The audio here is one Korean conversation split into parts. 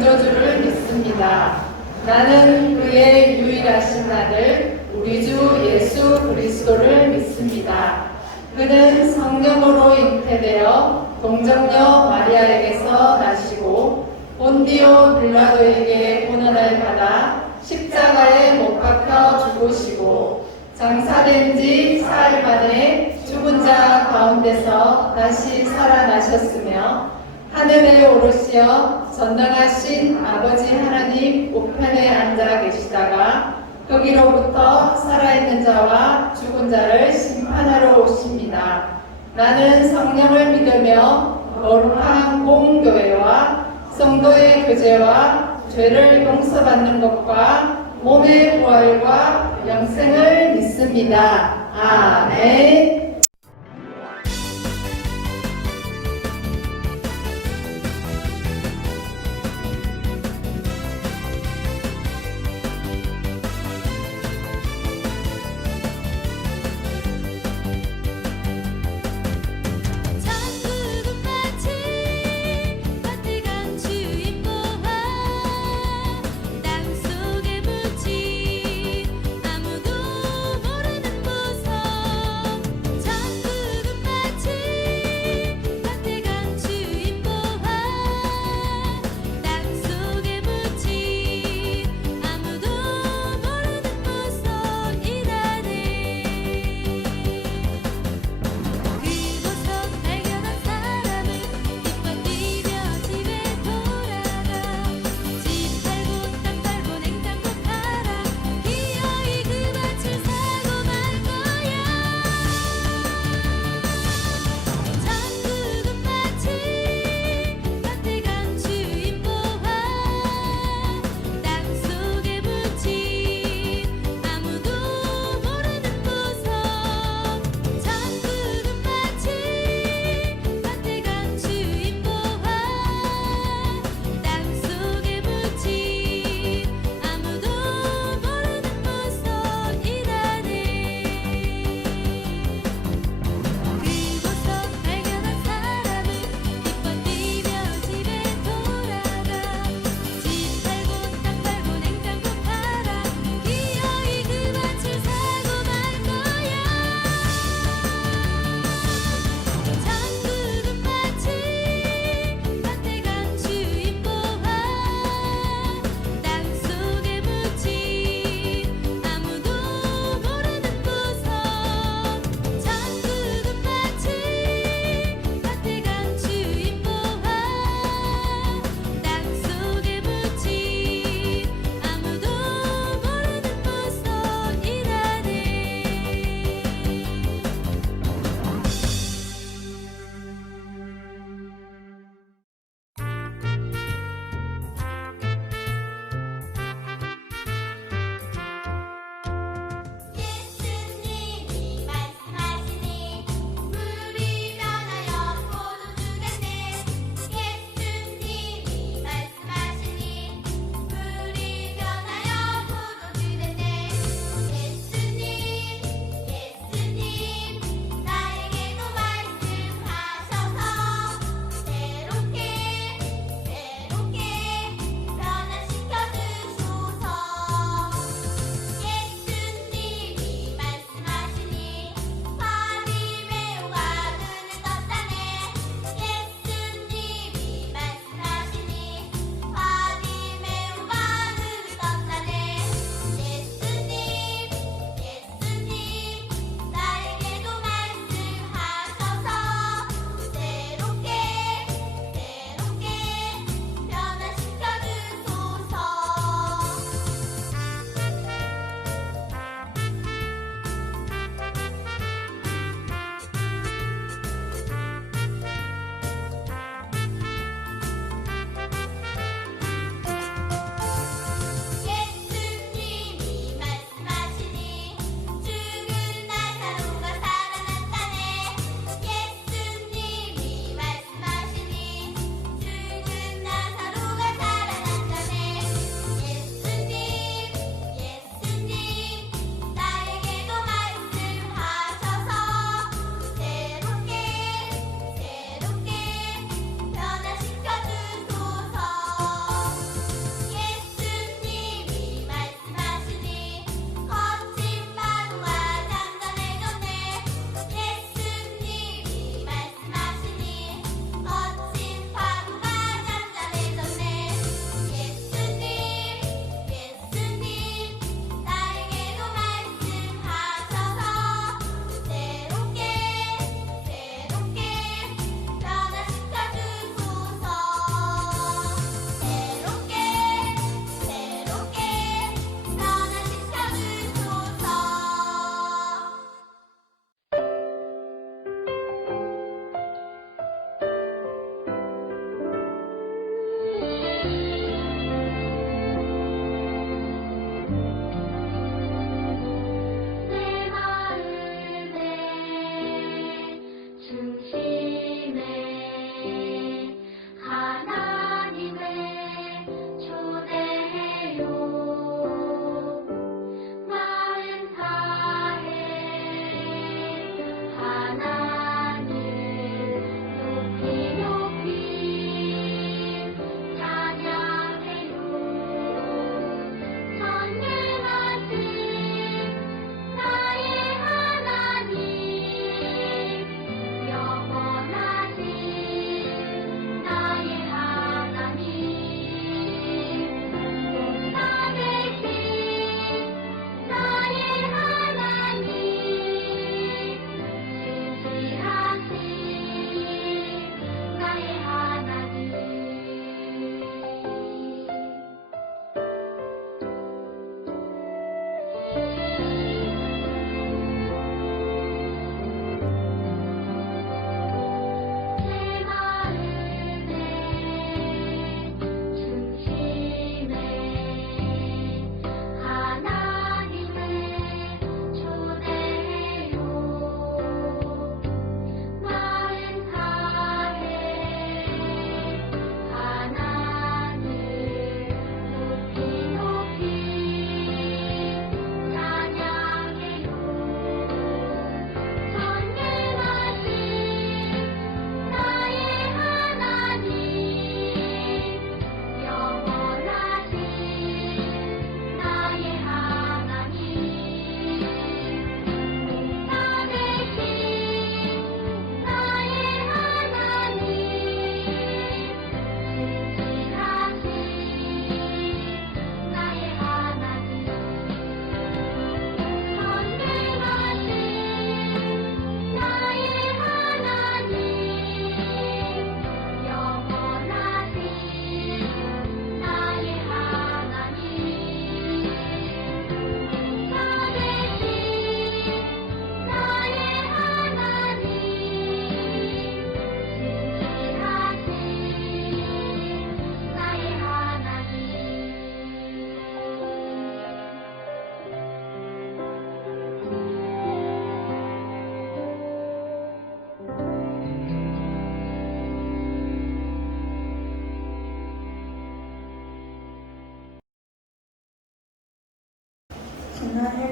창조주를 믿습니다. 나는 그의 유일하신 아들 우리 주 예수 그리스도를 믿습니다. 그는 성령으로 잉태되어 동정녀 마리아에게서 나시고 본디오 빌라도에게 고난을 받아 십자가에 못 박혀 죽으시고 장사된 지 사흘 만에 죽은 자 가운데서 다시 살아나셨으며 하늘에 오르시어 전능하신 아버지 하나님 우편에 앉아 계시다가 거기로부터 살아있는 자와 죽은 자를 심판하러 오십니다. 나는 성령을 믿으며 거룩한 공교회와 성도의 교제와 죄를 용서받는 것과 몸의 부활과 영생을 믿습니다. 아멘. 아무도 모르는 무서움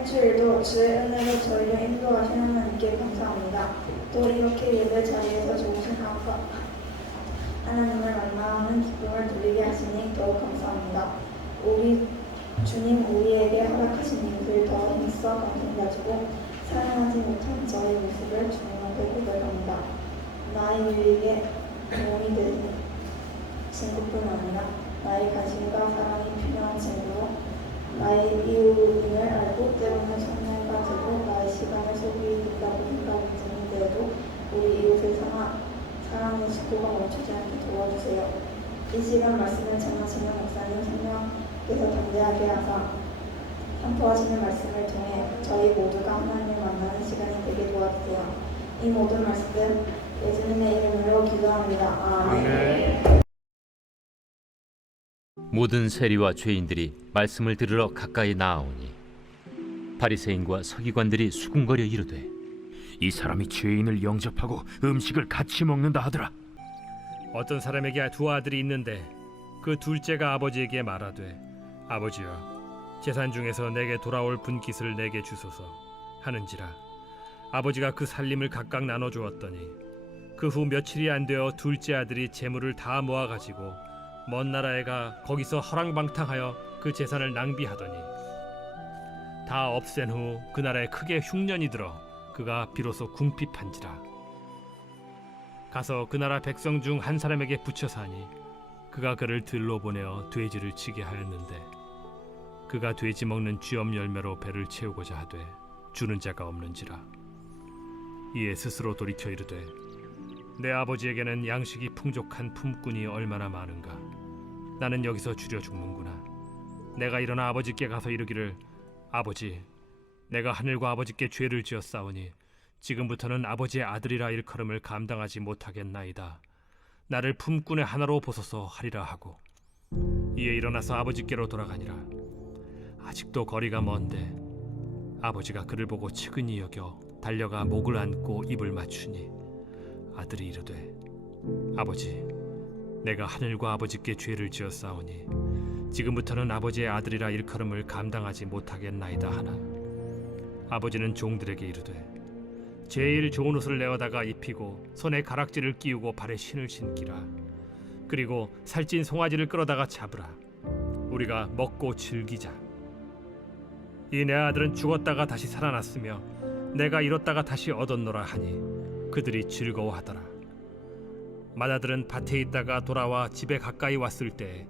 주일도 주의 은혜로 저희를 인도하신 하나님께 감사합니다. 또 이렇게 예배 자리에서 좋으신 하나님을 만나는 기쁨을 누리게 하시니 더욱 감사합니다. 우리 주님 우리에게 허락하신 이웃을 더 힘써 감동가지고 사랑하지 못한 저의 모습을 주님한테 고백합니다. 나의 유익에 도움이 되는 친구뿐 아니라 나의 관심과 사랑이 필요한 친구로 나의 이웃임을 알고 때로는 성령가지고 나의 시간을 소비된다고 생각이 드는데도 우리 이웃을 사랑하는 식구가 멈추지 않게 도와주세요. 이 시간 말씀을 전하시는 목사님 성령께서 담대하게 하사 선포하시는 말씀을 통해 저희 모두가 하나님을 만나는 시간이 되게 도와주세요. 이 모든 말씀 예수님의 이름으로 기도합니다. 아멘. 모든 세리와 죄인들이 말씀을 들으러 가까이 나아오니 바리새인과 서기관들이 수군거려 이르되 이 사람이 죄인을 영접하고 음식을 같이 먹는다 하더라. 어떤 사람에게 두 아들이 있는데 그 둘째가 아버지에게 말하되 아버지여 재산 중에서 내게 돌아올 분깃을 내게 주소서 하는지라. 아버지가 그 살림을 각각 나눠 주었더니 그 후 며칠이 안 되어 둘째 아들이 재물을 다 모아가지고 먼 나라에 가 거기서 허랑방탕하여 그 재산을 낭비하더니 다 없앤 후 그 나라에 크게 흉년이 들어 그가 비로소 궁핍한지라. 가서 그 나라 백성 중 한 사람에게 붙여 사니 그가 그를 들로 보내어 돼지를 치게 하였는데 그가 돼지 먹는 쥐엄 열매로 배를 채우고자 하되 주는 자가 없는지라. 이에 스스로 돌이켜 이르되 내 아버지에게는 양식이 풍족한 품꾼이 얼마나 많은가. 나는 여기서 줄여 죽는구나. 내가 일어나 아버지께 가서 이르기를 아버지 내가 하늘과 아버지께 죄를 지었사오니 지금부터는 아버지의 아들이라 일컬음을 감당하지 못하겠나이다. 나를 품꾼의 하나로 보소서 하리라 하고 이에 일어나서 아버지께로 돌아가니라. 아직도 거리가 먼데 아버지가 그를 보고 측은히 여겨 달려가 목을 안고 입을 맞추니 아들이 이르되 아버지 내가 하늘과 아버지께 죄를 지었사오니 지금부터는 아버지의 아들이라 일컬음을 감당하지 못하겠나이다 하나 아버지는 종들에게 이르되 제일 좋은 옷을 내어다가 입히고 손에 가락지를 끼우고 발에 신을 신기라. 그리고 살찐 송아지를 끌어다가 잡으라. 우리가 먹고 즐기자. 이 내 아들은 죽었다가 다시 살아났으며 내가 잃었다가 다시 얻었노라 하니 그들이 즐거워하더라. 맏아들은 밭에 있다가 돌아와 집에 가까이 왔을 때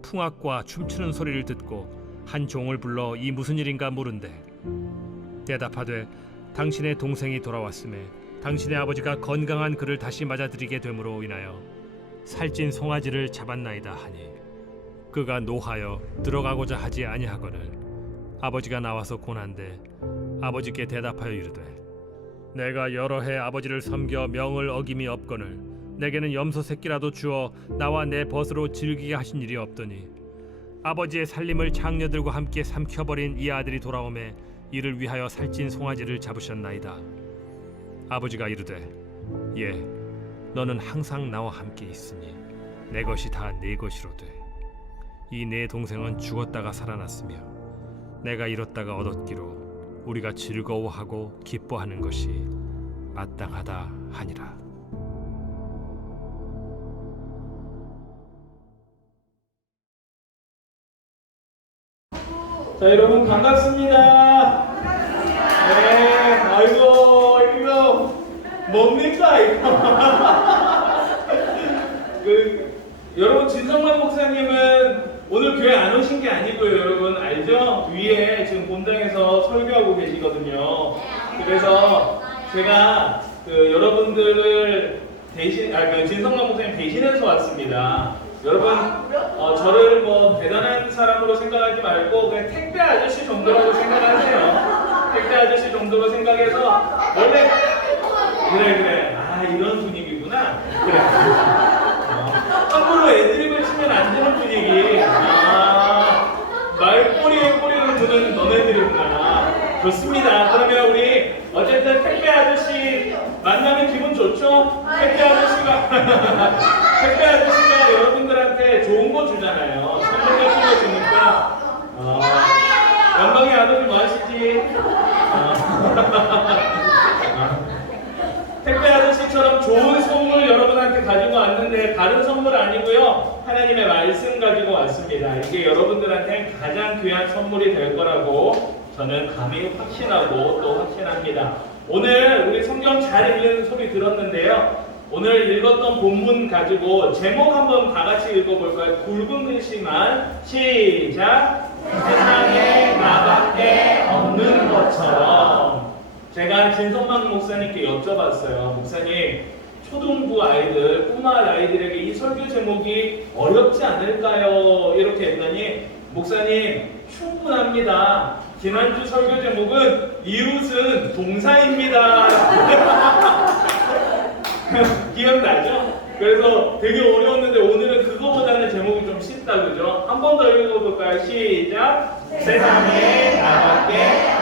풍악과 춤추는 소리를 듣고 한 종을 불러 이 무슨 일인가 물은데 대답하되 당신의 동생이 돌아왔음에 당신의 아버지가 건강한 그를 다시 맞아들이게 됨으로 인하여 살찐 송아지를 잡았나이다 하니 그가 노하여 들어가고자 하지 아니하거늘 아버지가 나와서 고난데 아버지께 대답하여 이르되 내가 여러 해 아버지를 섬겨 명을 어김이 없거늘 내게는 염소 새끼라도 주어 나와 내 벗으로 즐기게 하신 일이 없더니 아버지의 살림을 장녀들과 함께 삼켜버린 이 아들이 돌아오매 이를 위하여 살찐 송아지를 잡으셨나이다. 아버지가 이르되 예 너는 항상 나와 함께 있으니 내 것이 다 네 것이로되 이 내 동생은 죽었다가 살아났으며 내가 잃었다가 얻었기로 우리가 즐거워하고 기뻐하는 것이 마땅하다 하니라. 자 여러분 반갑습니다. 네, 아이고 이거 뭡니까 이거? 여러분 진성만 목사님은 오늘 교회 안 오신 게 아니고요, 여러분 알죠? 위에 지금 본당에서 설교하고 계시거든요. 그래서 제가 여러분들을 대신, 진성만 목사님 대신해서 왔습니다. 여러분 저를 뭐 대단한 사람으로 생각하지 말고 그냥 택배 아저씨 정도라고 생각하세요. 택배 아저씨 정도로 생각해서 원래 그래 이런 분위기구나. 그래 함부로 애드립을 치면 안 되는 분위기. 말꼬리에 꼬리를 두는 너네들이구나. 좋습니다. 그러면 우리 어쨌든 택배 아저씨 만나면 기분 좋죠? 택배 아저씨가 택배 아저씨가 여러분들한테 좋은 거 주잖아요. 선물 같은 거 주니까 영광의 아들이 뭐 하시지? 택배 아저씨처럼 좋은 선물 여러분한테 가지고 왔는데 다른 선물 아니고요. 하나님의 말씀 가지고 왔습니다. 이게 여러분들한테 가장 귀한 선물이 될 거라고 저는 감히 확신하고 또 확신합니다. 오늘 우리 성경 잘 읽는 소리 들었는데요. 오늘 읽었던 본문 가지고 제목 한번 다 같이 읽어볼까요? 굵은 글씨만 시작! 세상에 나밖에 없는 것처럼. 제가 진성만 목사님께 여쭤봤어요. 목사님, 초등부 아이들, 꼬마 아이들에게 이 설교 제목이 어렵지 않을까요? 이렇게 했더니 목사님 충분합니다. 지난주 설교 제목은 이웃은 동사입니다. 기억나죠? 그래서 되게 어려웠는데 오늘은 그거보다는 제목이 좀 쉽다, 그죠? 한 번 더 읽어볼까요? 시작! 세상에 나밖에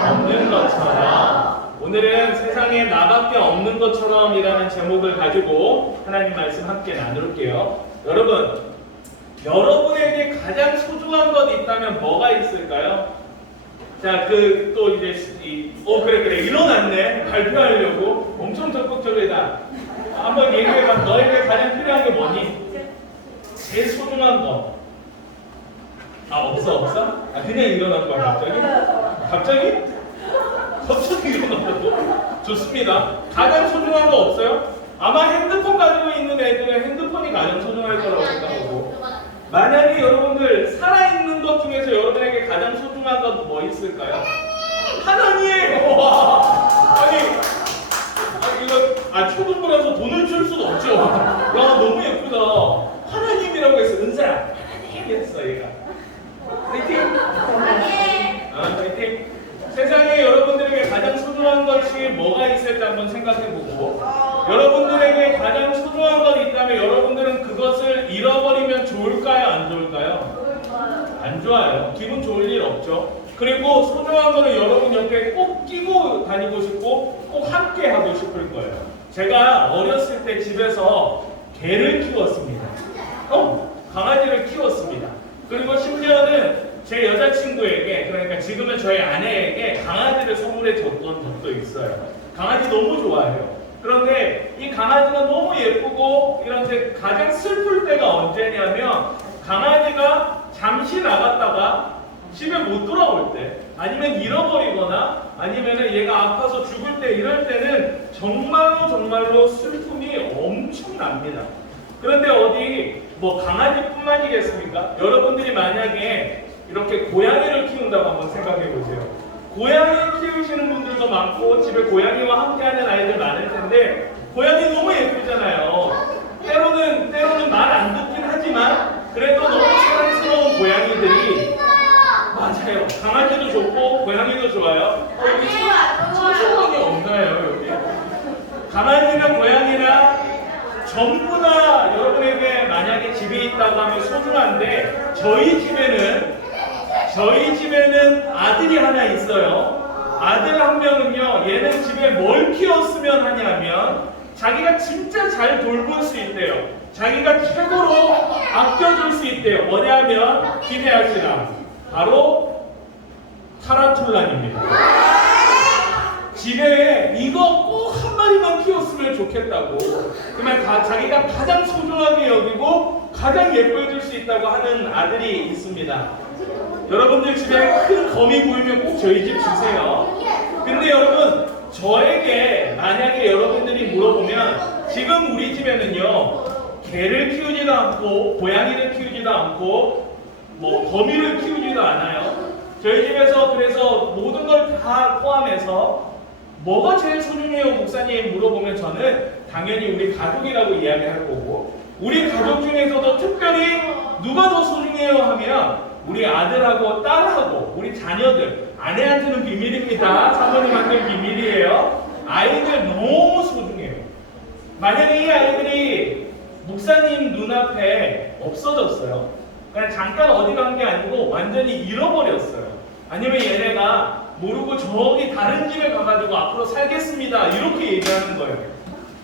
없는 것처럼. 오늘은 세상에 나밖에 없는 것처럼 이라는 제목을 가지고 하나님 말씀 함께 나눌게요. 여러분, 여러분에게 가장 소중한 것 있다면 뭐가 있을까요? 자, 또 이제 그래 일어났네. 발표하려고 엄청 적극적이다. 한번 얘기해봐. 너에게 가장 필요한 게 뭐니? 제일 소중한 거. 없어? 그냥 일어난 거야 갑자기? 갑자기 일어났다고? 좋습니다. 가장 소중한 거 없어요? 아마 핸드폰 가지고 있는 애들은 핸드폰이 가장 소중할 거라고 생각하고, 만약에 여러분들 살아있는 것 중에서 여러분에게 가장 소중한 건 뭐 있을까요? 하나님! 아니 이거 초등부라서 돈을 줄 수는 없죠. 야, 너무 예쁘다. 하나님이라고 했어. 은사야, 하나님 했어 얘가. 화이팅! 화이팅! 세상에 여러분들에게 가장 소중한 것이 뭐가 있을지 한번 생각해보고, 여러분들에게 가장 소중한 것 있다면 여러분들은 그것을 잃어버리면 좋을까요? 안 좋을까요? 안 좋아요. 기분 좋을 일 없죠. 그리고 소중한 거는 여러분 옆에 꼭 끼고 다니고 싶고 꼭 함께 하고 싶을 거예요. 제가 어렸을 때 집에서 개를 키웠습니다. 강아지를 키웠습니다. 그리고 심지어는 제 여자친구에게, 그러니까 지금은 저희 아내에게 강아지를 선물해 줬던 적도 있어요. 강아지 너무 좋아해요. 그런데 이 강아지가 너무 예쁘고 이런데 가장 슬플 때가 언제냐면, 강아지가 잠시 나갔다가 집에 못 돌아올 때, 아니면 잃어버리거나 아니면 얘가 아파서 죽을 때, 이럴 때는 정말로 슬픔이 엄청납니다. 그런데 어디 강아지뿐만이겠습니까? 여러분들이 만약에 이렇게 고양이를 키운다고 한번 생각해 보세요. 고양이 키우시는 분들도 많고 집에 고양이와 함께하는 아이들 많을 텐데, 고양이 너무 예쁘잖아요. 때로는 말 안 듣긴 하지만 그래도 너무 사랑스러운 고양이들이, 맞아요. 강아지도 좋고 고양이도 좋아요. 여기 소중한 게 없나요? 여기 강아지나 고양이나 전부 다 여러분에게 만약에 집에 있다고 하면 소중한데, 저희 집에는 아들이 하나 있어요. 아들 한 명은요, 얘는 집에 뭘 키웠으면 하냐면 자기가 진짜 잘 돌볼 수 있대요. 자기가 최고로 아껴줄 수 있대요. 뭐냐면, 기대하시라, 바로 타란툴라입니다. 집에 이거 꼭 한 마리만 키웠으면 좋겠다고, 그러면 자기가 가장 소중하게 여기고 가장 예뻐해줄 수 있다고 하는 아들이 있습니다. 여러분들 집에 큰 거미 보이면 꼭 저희 집 주세요. 근데 여러분, 저에게 만약에 여러분들이 물어보면, 지금 우리 집에는요, 개를 키우지도 않고 고양이를 키우지도 않고 거미를 키우지도 않아요. 저희 집에서 그래서 모든 걸 다 포함해서 뭐가 제일 소중해요, 목사님? 물어보면 저는 당연히 우리 가족이라고 이야기할 거고, 우리 가족 중에서도 특별히 누가 더 소중해요 하면 우리 아들하고 딸하고 우리 자녀들, 아내한테는 비밀입니다. 사모님한테는 비밀이에요. 아이들 너무 소중해요. 만약에 이 아이들이 목사님 눈앞에 없어졌어요. 그냥 잠깐 어디 간 게 아니고 완전히 잃어버렸어요. 아니면 얘네가 모르고 저기 다른 집에 가가지고 앞으로 살겠습니다, 이렇게 얘기하는 거예요.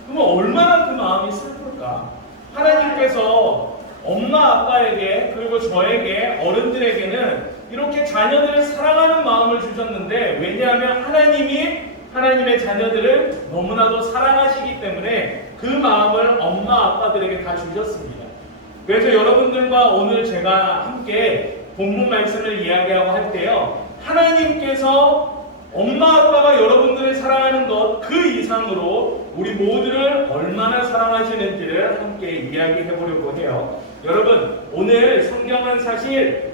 그러면 얼마나 그 마음이 슬플까? 하나님께서 엄마 아빠에게, 그리고 저에게, 어른들에게는 이렇게 자녀들을 사랑하는 마음을 주셨는데, 왜냐하면 하나님이 하나님의 자녀들을 너무나도 사랑하시기 때문에 그 마음을 엄마 아빠들에게 다 주셨습니다. 그래서 여러분들과 오늘 제가 함께 본문 말씀을 이야기하고 할 때요, 하나님께서 엄마 아빠가 여러분들을 사랑하는 것 그 이상으로 우리 모두를 얼마나 사랑하시는지를 함께 이야기해 보려고 해요. 여러분, 오늘 성경은 사실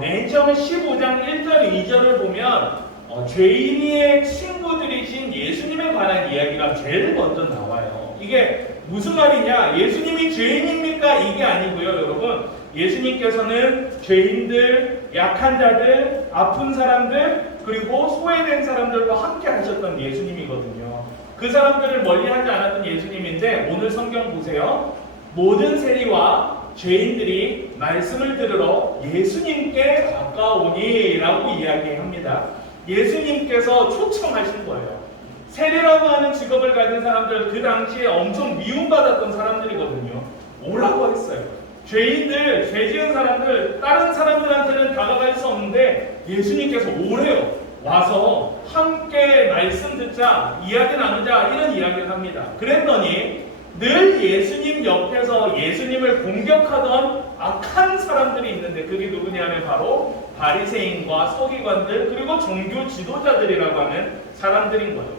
맨 처음 15장 1절 2절을 보면 죄인의 친구들이신 예수님에 관한 이야기가 제일 먼저 나와요. 이게 무슨 말이냐? 예수님이 죄인입니까? 이게 아니고요, 여러분. 예수님께서는 죄인들, 약한 자들, 아픈 사람들, 그리고 소외된 사람들과 함께 하셨던 예수님이거든요. 그 사람들을 멀리하지 않았던 예수님인데 오늘 성경 보세요. 모든 세리와 죄인들이 말씀을 들으러 예수님께 가까우니 라고 이야기합니다. 예수님께서 초청하신 거예요. 세리라고 하는 직업을 가진 사람들, 그 당시에 엄청 미움받았던 사람들이거든요. 오라고 했어요. 죄인들, 죄 지은 사람들, 다른 사람들한테는 다가갈 수 없는데 예수님께서 오래요. 와서 함께 말씀 듣자, 이야기 나누자, 이런 이야기를 합니다. 그랬더니 늘 예수님 옆에서 예수님을 공격하던 악한 사람들이 있는데 그게 누구냐면 바로 바리새인과 서기관들, 그리고 종교 지도자들이라고 하는 사람들인 거예요.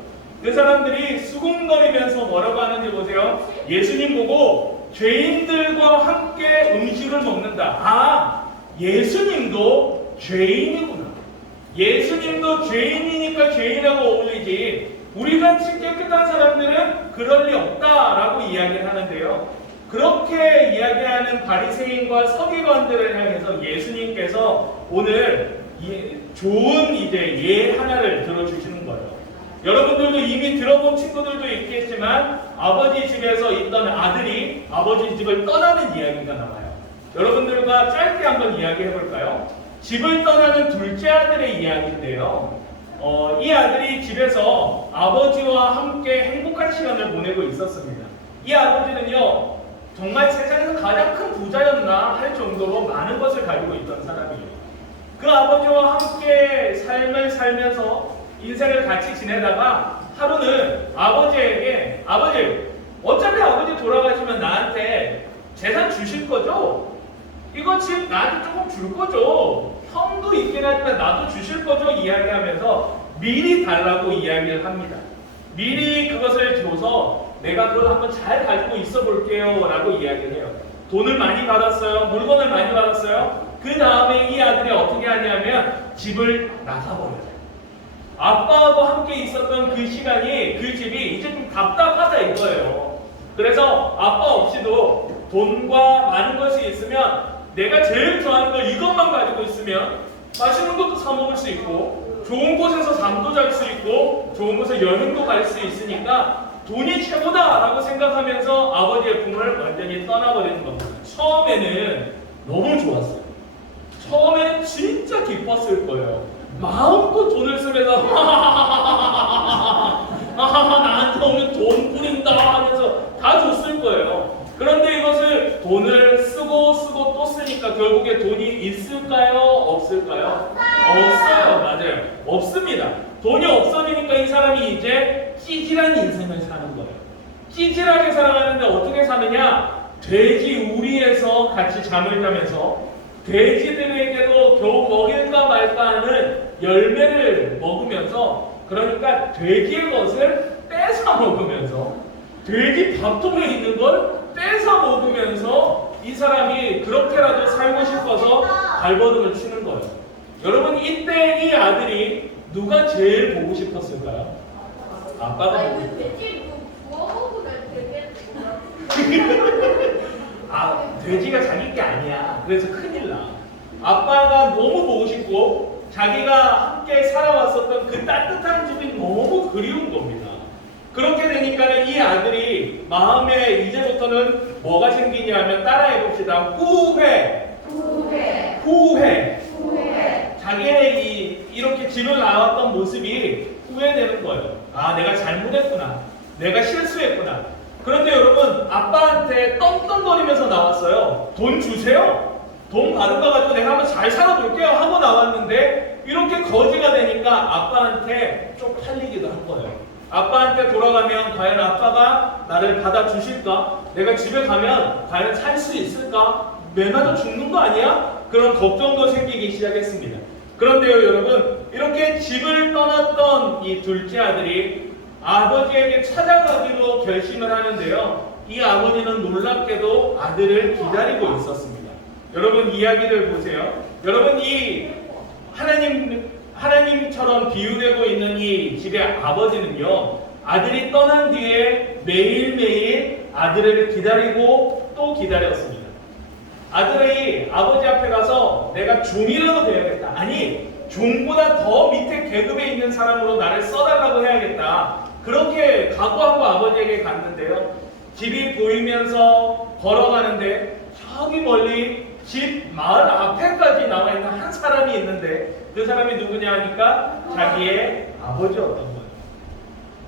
그 사람들이 수군거리면서 뭐라고 하는지 보세요. 예수님 보고 죄인들과 함께 음식을 먹는다. 아, 예수님도 죄인이구나. 예수님도 죄인이니까 죄인하고 어울리지, 우리같이 깨끗한 사람들은 그럴 리 없다라고 이야기를 하는데요. 그렇게 이야기하는 바리새인과 서기관들을 향해서 예수님께서 오늘 좋은 예 하나를 들어주시는 거예요. 여러분들도 이미 들어본 친구들도 있겠지만 아버지 집에서 있던 아들이 아버지 집을 떠나는 이야기가 나와요. 여러분들과 짧게 한번 이야기해 볼까요? 집을 떠나는 둘째 아들의 이야기인데요. 이 아들이 집에서 아버지와 함께 행복한 시간을 보내고 있었습니다. 이 아버지는요, 정말 세상에서 가장 큰 부자였나 할 정도로 많은 것을 가지고 있던 사람이에요. 그 아버지와 함께 삶을 살면서 인생을 같이 지내다가 하루는 아버지에게, 아버지, 어차피 아버지 돌아가시면 나한테 재산 주실 거죠? 이거 집 나한테 조금 줄 거죠? 형도 있긴 하지만 나도 주실 거죠? 이야기하면서 미리 달라고 이야기를 합니다. 미리 그것을 줘서 내가 그걸 한번 잘 가지고 있어 볼게요 라고 이야기를 해요. 돈을 많이 받았어요. 물건을 많이 받았어요. 그 다음에 이 아들이 어떻게 하냐면 집을 나가버려요. 아빠하고 함께 있었던 그 시간이, 그 집이 이제 좀 답답하다 이거예요. 그래서 아빠 없이도 돈과 많은 것이 있으면 내가 제일 좋아하는 거 이것만 가지고 있으면 맛있는 것도 사 먹을 수 있고 좋은 곳에서 잠도 잘 수 있고 좋은 곳에 여행도 갈 수 있으니까 돈이 최고다라고 생각하면서 아버지의 꿈을 완전히 떠나버리는 겁니다. 처음에는 너무 좋았어요. 처음에는 진짜 기뻤을 거예요. 마음껏 돈을 쓰면서 나한테 오늘 돈 뿌린다 하면서 다 줬을 거예요. 그런데 이것을 돈을 쓰고 또 쓰니까 결국에 돈이 있을까요? 없을까요? 없어요. 맞아요. 없습니다. 돈이 없어지니까 이 사람이 이제 찌질한 인생을 사는 거예요. 찌질하게 살아가는데 어떻게 사느냐? 돼지 우리에서 같이 잠을 자면서 돼지들에게도 겨우 먹일까 말까 하는 열매를 먹으면서, 그러니까 돼지의 것을 뺏어 먹으면서, 돼지 밥통에 있는 걸 뺏어 먹으면서 이 사람이 그렇게라도 살고 싶어서 발버둥을 치는 거예요. 여러분, 이때 이 아들이 누가 제일 보고 싶었을까요? 아빠가 보고 돼지가 자기 게 아니야. 그래서 큰일 나. 아빠가 너무 보고 싶고 자기가 함께 살아왔었던 그 따뜻한 집이 너무 그리운 겁니다. 그렇게 되니까는 이 아들이 마음에 이제부터는 뭐가 생기냐면, 따라해 봅시다. 후회. 자기의 이렇게 집을 나왔던 모습이 후회되는 거예요. 아, 내가 잘못했구나. 내가 실수했구나. 그런데 여러분, 아빠한테 떵떵거리면서 나왔어요. 돈 주세요. 돈 받은 거 가지고 내가 한번 잘 살아볼게요 하고 나왔는데 이렇게 거지가 되니까 아빠한테 쪽팔리기도 한 거예요. 아빠한테 돌아가면 과연 아빠가 나를 받아주실까? 내가 집에 가면 과연 살 수 있을까? 매 맞아 죽는 거 아니야? 그런 걱정도 생기기 시작했습니다. 그런데요, 여러분, 이렇게 집을 떠났던 이 둘째 아들이 아버지에게 찾아가기로 결심을 하는데요. 이 아버지는 놀랍게도 아들을 기다리고 있었습니다. 여러분, 이야기를 보세요. 여러분, 이 하나님처럼 비유되고 있는 이 집의 아버지는요, 아들이 떠난 뒤에 매일매일 아들을 기다리고 또 기다렸습니다. 아들이 아버지 앞에 가서 내가 종이라도 돼야겠다. 아니, 종보다 더 밑에 계급에 있는 사람으로 나를 써달라고 해야겠다. 그렇게 각오하고 아버지에게 갔는데요. 집이 보이면서 걸어가는데 저기 멀리 집 마을 앞에까지 나와 있는 한 사람이 있는데 그 사람이 누구냐 하니까 자기의 아버지였던 거예요.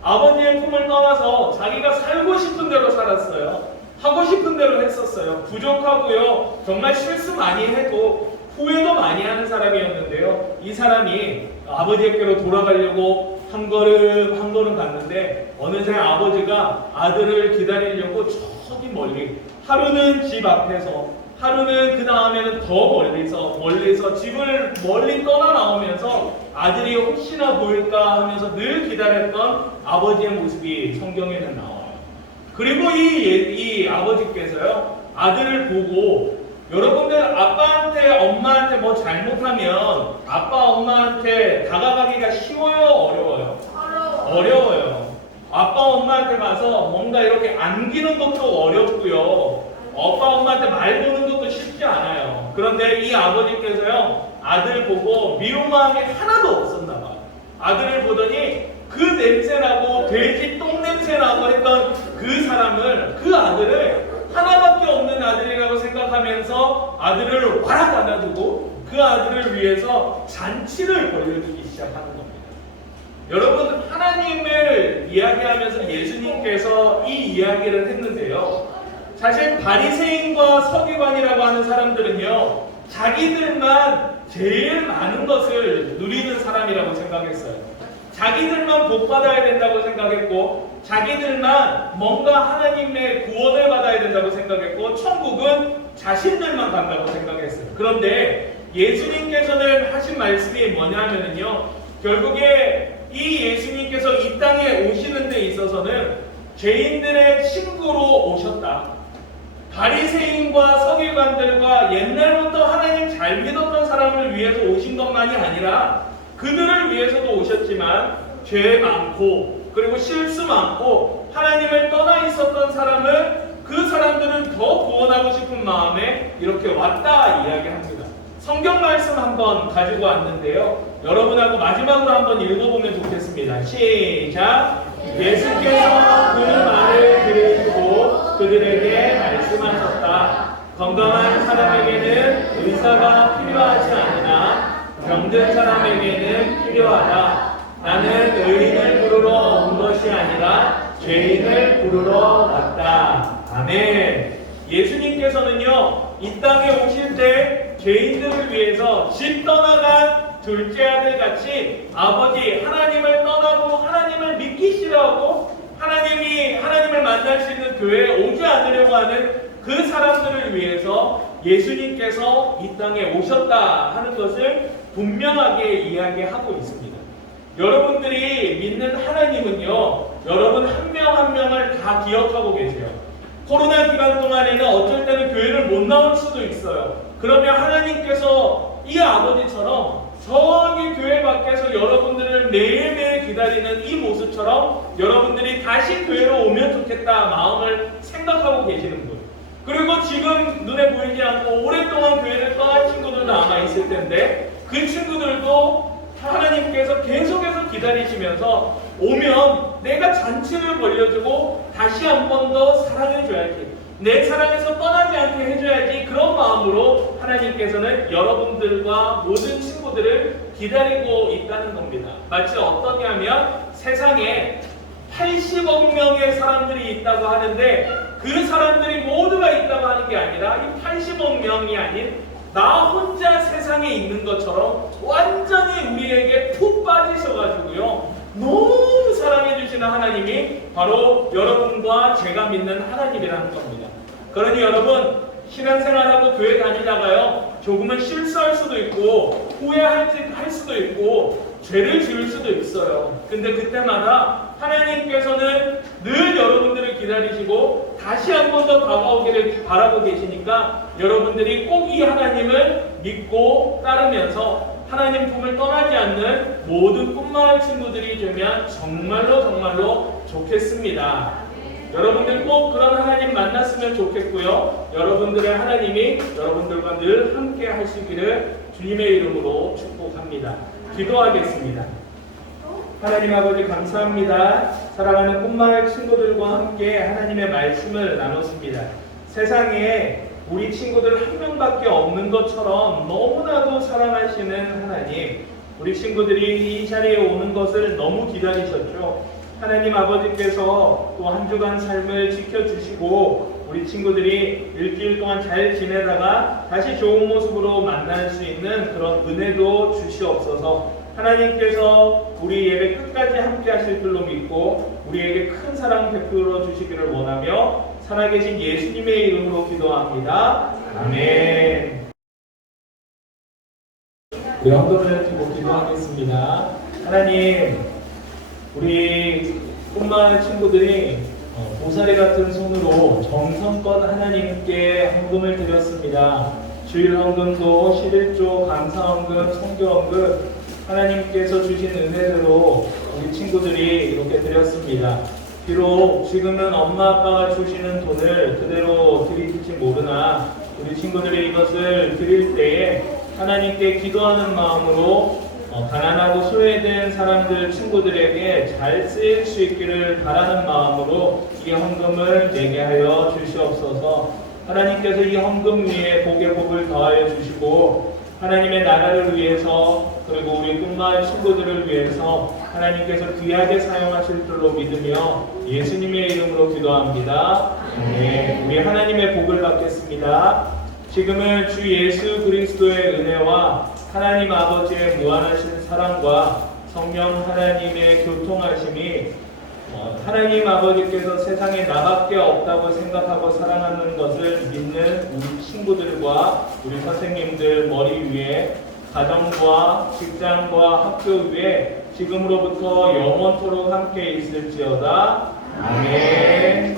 아버지의 품을 떠나서 자기가 살고 싶은 대로 살았어요. 하고 싶은 대로 했었어요. 부족하고요. 정말 실수 많이 해도 후회도 많이 하는 사람이었는데요. 이 사람이 아버지에게로 돌아가려고 한 걸음 한 걸음 갔는데 어느새 아버지가 아들을 기다리려고 저기 멀리, 하루는 집 앞에서, 하루는 그 다음에는 더 멀리서 집을 멀리 떠나 나오면서 아들이 혹시나 보일까 하면서 늘 기다렸던 아버지의 모습이 성경에는 나와요. 그리고 이 아버지께서요, 아들을 보고, 여러분들 아빠한테 엄마한테 뭐 잘못하면 아빠 엄마한테 다가가기가 쉬워요, 어려워요? 어려워요. 아빠 엄마한테 가서 뭔가 이렇게 안기는 것도 어렵고요. 아빠 엄마한테 말 거는 것도 쉽지 않아요. 그런데 이 아버지께서요, 아들 보고 미움마음이 하나도 없었나 봐요. 아들을 보더니 그 냄새나고 돼지 똥 냄새나고 했던 그 사람을, 그 아들을 하나밖에 없는 아들이라고 생각하면서 아들을 와락 안아두고 그 아들을 위해서 잔치를 벌여주기 시작하는 겁니다. 여러분, 하나님을 이야기하면서 예수님께서 이 이야기를 했는데요. 사실 바리새인과 서기관이라고 하는 사람들은요, 자기들만 제일 많은 것을 누리는 사람이라고 생각했어요. 자기들만 복 받아야 된다고 생각했고, 자기들만 뭔가 하나님의 구원을 받아야 된다고 생각했고, 천국은 자신들만 간다고 생각했어요. 그런데 예수님께서는 하신 말씀이 뭐냐면요, 결국에 이 예수님께서 이 땅에 오시는 데 있어서는 죄인들의 친구로 오셨다. 바리새인과 서기관들과 옛날부터 하나님 잘 믿었던 사람을 위해서 오신 것만이 아니라 그들을 위해서도 오셨지만 죄 많고 그리고 실수 많고 하나님을 떠나 있었던 사람을, 그 사람들은 더 구원하고 싶은 마음에 이렇게 왔다 이야기합니다. 성경 말씀 한번 가지고 왔는데요. 여러분하고 마지막으로 한번 읽어보면 좋겠습니다. 시작! 예수께서 그 말을 들으시고 그들에게 말씀하셨다. 건강한 사람에게는 의사가 필요하지 않으나 병든 사람에게는 필요하다. 나는 의인을 부르러 온 것이 아니라 죄인을 부르러 왔다. 아멘. 예수님께서는요, 이 땅에 오실 때 죄인들을 위해서 집 떠나간 둘째 아들 같이 아버지 하나님을 떠나고 하나님을 믿기 싫어하고 하나님을 만날 수 있는 교회에 오지 않으려고 하는 그 사람들을 위해서 예수님께서 이 땅에 오셨다 하는 것을 분명하게 이야기하고 있습니다. 여러분들이 믿는 하나님은요, 여러분 한 명 한 명을 다 기억하고 계세요. 코로나 기간 동안에는 어쩔 때는 교회를 못 나올 수도 있어요. 그러면 하나님께서 이 아버지처럼 저기 교회 밖에서 여러분들을 매일매일 기다리는 이 모습처럼 여러분들이 다시 교회로 오면 좋겠다 마음을 생각하고 계시는 분. 그리고 지금 눈에 보이지 않고 오랫동안 교회를 떠난 친구들도 아마 있을 텐데 그 친구들도 하나님께서 계속해서 기다리시면서 오면 내가 잔치를 벌려주고 다시 한 번 더 사랑해줘야지, 내 사랑에서 떠나지 않게 해줘야지, 그런 마음으로 하나님께서는 여러분들과 모든 친구들을 기다리고 있다는 겁니다. 마치 어떠냐면 세상에 80억 명의 사람들이 있다고 하는데 그 사람들이 모두가 있다고 하는 게 아니라 이 80억 명이 아닌 나 혼자 세상에 있는 것처럼 완전히 우리에게 푹 빠지셔가지고요. 너무 사랑해 주시는 하나님이 바로 여러분과 제가 믿는 하나님이라는 겁니다. 그러니 여러분, 신앙생활하고 교회 다니다가요, 조금은 실수할 수도 있고 후회할 수도 있고 죄를 지을 수도 있어요. 근데 그때마다 하나님께서는 늘 여러분들을 기다리시고 다시 한 번 더 다가오기를 바라고 계시니까 여러분들이 꼭 이 하나님을 믿고 따르면서 하나님 품을 떠나지 않는 모든 꿈마을 친구들이 되면 정말로 좋겠습니다. 여러분들 꼭 그런 하나님 만났으면 좋겠고요. 여러분들의 하나님이 여러분들과 늘 함께 하시기를 주님의 이름으로 축복합니다. 기도하겠습니다. 하나님 아버지 감사합니다. 사랑하는 꿈마을 친구들과 함께 하나님의 말씀을 나눴습니다. 세상에 우리 친구들 한 명밖에 없는 것처럼 너무나도 사랑하시는 하나님, 우리 친구들이 이 자리에 오는 것을 너무 기다리셨죠. 하나님 아버지께서 또 한 주간 삶을 지켜주시고 우리 친구들이 일주일 동안 잘 지내다가 다시 좋은 모습으로 만날 수 있는 그런 은혜도 주시옵소서. 하나님께서 우리 예배 끝까지 함께 하실 줄로 믿고 우리에게 큰 사랑 베풀어 주시기를 원하며 살아계신 예수님의 이름으로 기도합니다. 아멘. 영도를 두고 기도하겠습니다. 하나님, 우리 꿈마을 친구들이 보살이 같은 손으로 정성껏 하나님께 헌금을 드렸습니다. 주일 헌금도 11조 감사 헌금, 성교 헌금 하나님께서 주신 은혜대로 우리 친구들이 이렇게 드렸습니다. 비록 지금은 엄마 아빠가 주시는 돈을 그대로 드릴지 모르나 우리 친구들이 이것을 드릴 때에 하나님께 기도하는 마음으로 가난하고 소외된 사람들 친구들에게 잘 쓰일 수 있기를 바라는 마음으로 이 헌금을 내게 하여 주시옵소서. 하나님께서 이 헌금 위에 복의 복을 더하여 주시고 하나님의 나라를 위해서 그리고 우리 꿈마을 친구들을 위해서 하나님께서 귀하게 사용하실 줄로 믿으며 예수님의 이름으로 기도합니다. 네, 우리 하나님의 복을 받겠습니다. 지금은 주 예수 그리스도의 은혜와 하나님 아버지의 무한하신 사랑과 성령 하나님의 교통하심이 하나님 아버지께서 세상에 나밖에 없다고 생각하고 사랑하는 것을 믿는 우리 친구들과 우리 선생님들 머리 위에 가정과 직장과 학교 위에 지금으로부터 영원토록 함께 있을지어다. 아멘.